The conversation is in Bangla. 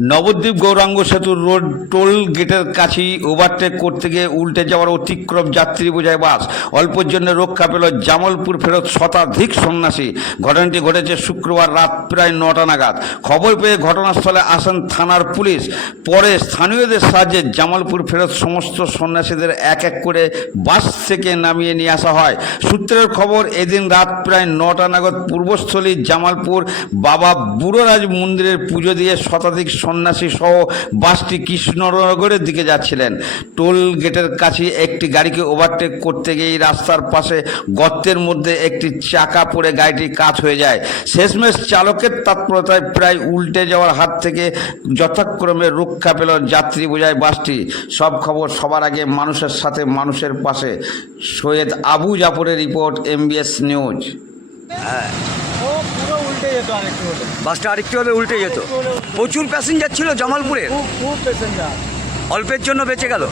নবদ্বীপ গৌরাঙ্গ সেতু রোড টোল গেটের কাছেই ওভারটেক করতে গিয়ে উল্টে যাওয়ার অতিক্রম যাত্রী বোঝায় বাস। অল্পের জন্য রক্ষা পেল জামালপুর ফেরত শতাধিক সন্ন্যাসী। ঘটনাটি ঘটেছে শুক্রবার রাত প্রায় নটা নাগাদ। খবর পেয়ে ঘটনাস্থলে আসেন থানার পুলিশ। পরে স্থানীয়দের সাহায্যে জামালপুর ফেরত সমস্ত সন্ন্যাসীদের এক এক করে বাস থেকে নামিয়ে নিয়ে আসা হয়। সূত্রের খবর, এদিন রাত প্রায় নটা নাগাদ পূর্বস্থলী জামালপুর বাবা বুড়োরাজ মন্দিরের পুজো দিয়ে শতাধিক সন্ন্যাসী সহ বাসটি কৃষ্ণনগরের দিকে যাচ্ছিলেন। টোল গেটের কাছে একটি গাড়িকে ওভারটেক করতে গিয়ে রাস্তার পাশে গর্তের মধ্যে একটি চাকা পড়ে গাড়িটি কাত হয়ে যায়। শেষমেশ চালকের তৎপরতায় প্রায় উল্টে যাওয়ার হাত থেকে যথাক্রমে রক্ষা পেল যাত্রী বোঝায় বাসটি। সব খবর সবার আগে মানুষের সাথে মানুষের পাশে। সৈয়দ আবু জাফরের রিপোর্ট এমবিএস নিউজ উল্টে যেত আরেকটু হলে। বাসটা আরেকটু হলে উল্টে যেত। প্রচুর প্যাসেঞ্জার ছিল জামালপুরে খুব প্যাসেঞ্জার অল্পের জন্য বেঁচে গেল।